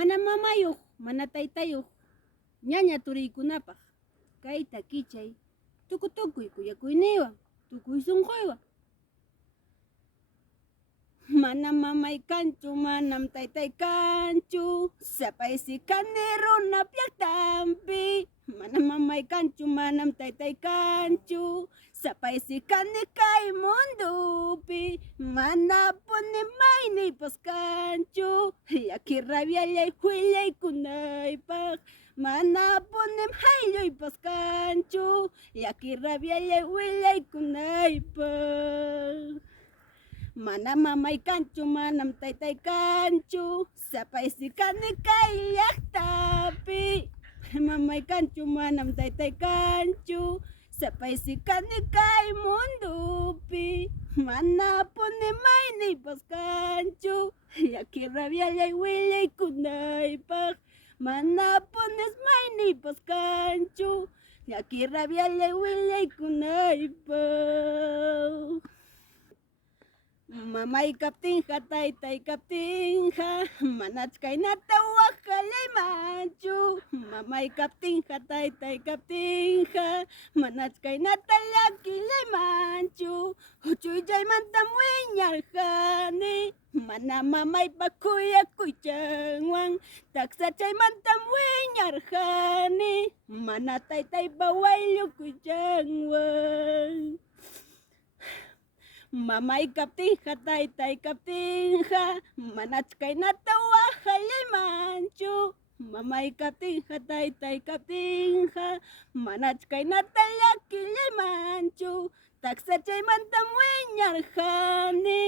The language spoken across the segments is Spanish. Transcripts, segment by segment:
mana mamayuq, mana taytayuq, ñaña turiykunapaq kayta kichay tukutukuy kuyakuyniwan, tukuy sunquywan. Manam mamay kanchu, manam taytay kanchu, sapay sikani runa llaqtampi. Manam mamay kanchu, manam taytay kanchu, sapay sikani kay mundupi. Mana puni maynipas kanchu, llaki rabiallay willaykunaypaq. Mana puni haylluypas kanchu, llaki rabiallay willaykunaypaq. Mana mamay kanchu, manam taytay kanchu, sapay sikani kay llaqtapi. Mamay kanchu, manam taytay kanchu, sapay sikani kay mundupi. Mana puni maynipas kanchu, llaki rabiallay willaykunaypaq. Mana punis maynipas kanchu, llaki rabiallay willaykunaypaq. Mamay kaptinqa taytay kaptinqa manach kaynata waqallaymanchu. Mamay kaptinqa taytay kaptinqa manach kaynata llakillaymanchu. Huchuyllaymantam wiñarqani, mana mamaypa kuyakuychanwan. Taksachaymantam wiñarqani, mana taytaypa waylukuychanwan. Mamay kaptinqa taytay kaptinqa manach kaynata waqallaymanchu. Mamay kaptinqa taytay kaptinqa manach kaynata llakillaymanchu. Taksachaymantam wiñarqani,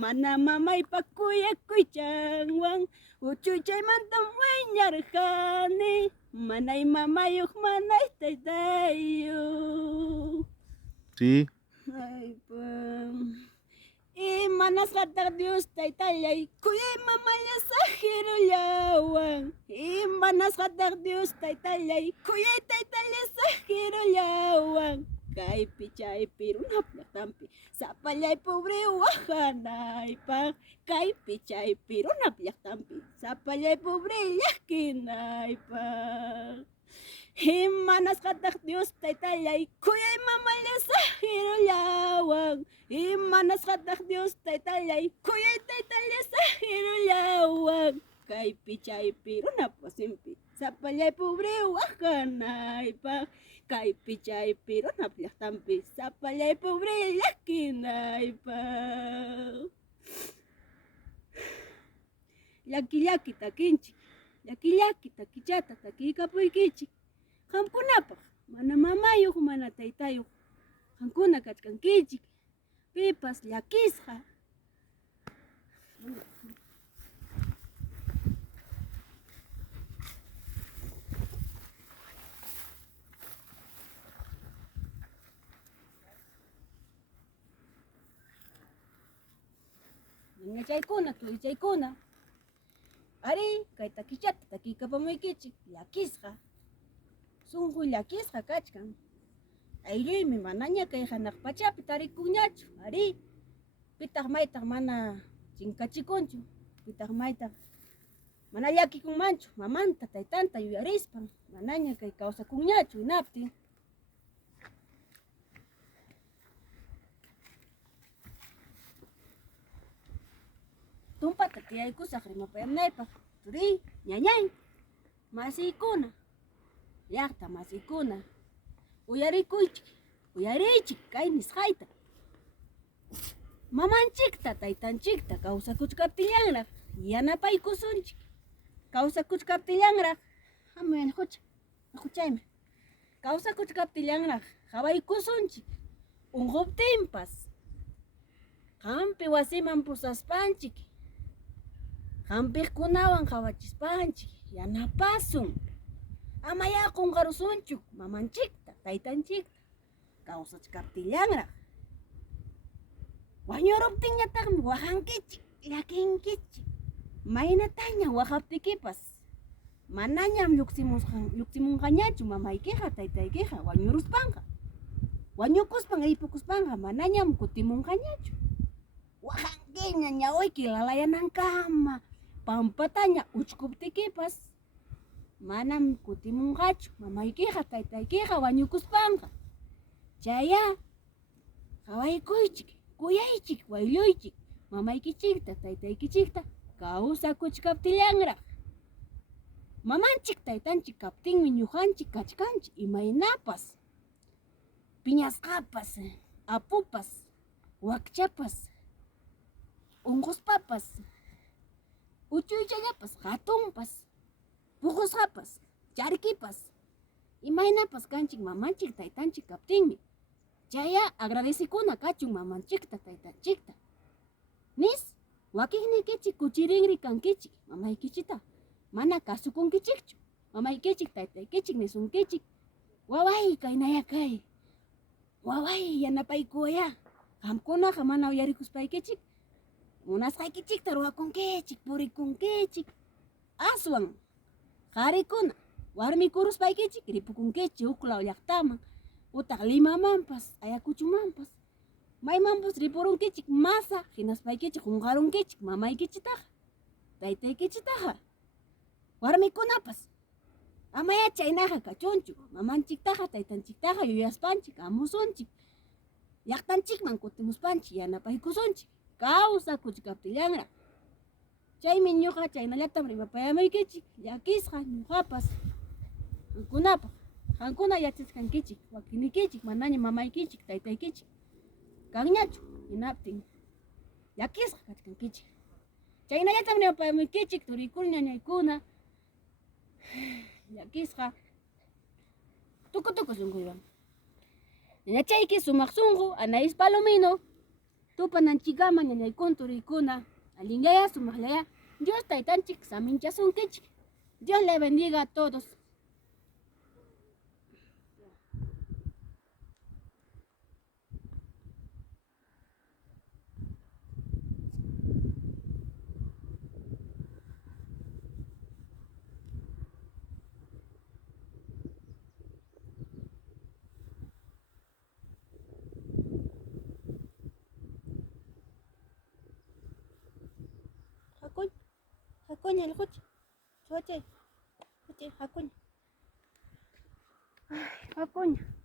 mana mamaypa kuyakuychanwan. Uchuychaymantam wiñarqani, manay mamayuq manay taytayuq. Sí. Ay, Imanasqataq Dios taytallay, kuyay mamalla sajirullawan. Imanasqataq Dios taytallay, kuyay taytallay sajirullawan. Kaypi chaypi runap llaqtampi sapallay pobre waqanaypaq. Kaypi chaypi runap llaqtampi sapallay pobre llaqkinaypaq. Imanasqataq Dios taytallay, kuyay mamalla sajirullawan. Imanasqataq Dios taytallay, kuyay taytallay sajirullawan. Kaypi chaypi runap wasinpi sapallay pobre waqanaypaq. Kaypi chaypi runap llaqtampi sapallay pobre llaqkinaypaq. Llaki llaki takinchik, llaki llaki takichata takikapuykichik. Qamkunapaq mana mamayuq, mana taytayuq qankuna kachkankichik, pipas llakisqa. Ñachaykuna, turichaykuna, ari kay takichata takikapamunkichik llakisqa. Sunqu llakisqa kachkan. Aylluymi manaña kay hanaq pachapi tarikuñachu. Ari, pitaq maytaq mana chinkachikunchu, pitaq maytaq mana llakikunmanchu, mamanta taytanta yuyarispan manaña kay kawsakunñachu hinaptin. Tumpata tiyaykusaq rimapayanaypaq turiy, ñañay, masiykuna, llaqta masiykuna, uyarikuychik, uyarichik kay nisqayta. Mamanchikta taytanchikta kawsakuchkaptillanraq yanapaykusunchik. Kawsakuchkaptillanraq hamuyan hucha, huchaymi. Kawsakuchkaptillanraq qhawaykusunchik. Unquptinpas qampi wasiman pusaspanchik, qampiqkunawan qhawachispanchik, yanapasun. Amaya qunqarusunchu mamanchikta, taytanchikta kawsachkaptillanraq. Wañuruptinñataqmi waqankichik, llakinkichik. Maynataña waqaptikipas manañam lluqsimunqañachu mamaykiqa taytaykiqa wañuruspanqa. Wañukuspan aypukuspanqa manañam kutimunqañachu. Waqankiña ñawiyki lalaya nankama, pampataña uchkuptikipas manam kutimunqachu mamaykiqa taytaykiqa wañukuspanqa. Chaya qawaykuychik, kuyaychik waylluychik mamaykichikta taytaykichikta kawsakuchkaptillanraq. Mamanchik taytanchik kaptinmi ñuqanchik kachkanchik imaynapas, piñasqapas, apupas, wakchapas, unquspapas, uchuychallapas, hatunpas, puqusqapas, charkipas, imaynapas kanchik mamanchik taytanchik kaptinmi. Chaya agradesikuna kachun mamanchikta taytanchikta. Nis, wakiknikichik kuchirinri kankichik mamaykichita mana kasukunkichikchu. Mamaykichik taytaykichik nisunkichik, waway kaynaya kay, waway yanapaykuwaya, qamkunaqa mana uyarikuspaykichik munasqaykichikta ruwakunkichik, purikunkichik, aswan qarikuna warmi kuruspaykichik ripukunkichik uklaw llaqtaman utaq Limamanpas, Ayacuchumanpas, maymanpas ripurunkichik masa hinaspaykichik qunqarunkichik mamaykichitaqa, taytaykichitaqa. Warmikunapas amaya chaynaqa kachunchu, mamanchiktaqa taytanchiktaqa yuyaspanchik, amusunchik, llaqtanchikman kutimuspanchik yanapaykusunchik, kawsakuchkaptillanraq. Chaymi ñuqa chaynallatam rimapayamunkichik, llakisqa ñuqapas qankunapaq. Qankuna yachasqankichik, wakinikichik manaña mamaykichik, taytaykichik kanñachu hinaptin llakisqa kachkankichik. Chaynallatam rimapayamunkichik turikuna ñañaykuna, llakisqa tuku sunquywan. Ñachayki sumaq sunqu Anaís Palomino, tupananchikama ñañaykuna turikuna, allinllaya sumaqllaya, Dios taytanchik saminchasunkichik. Dios le bendiga a todos. Hakunya likuch, choche, hakunya. Hakunya.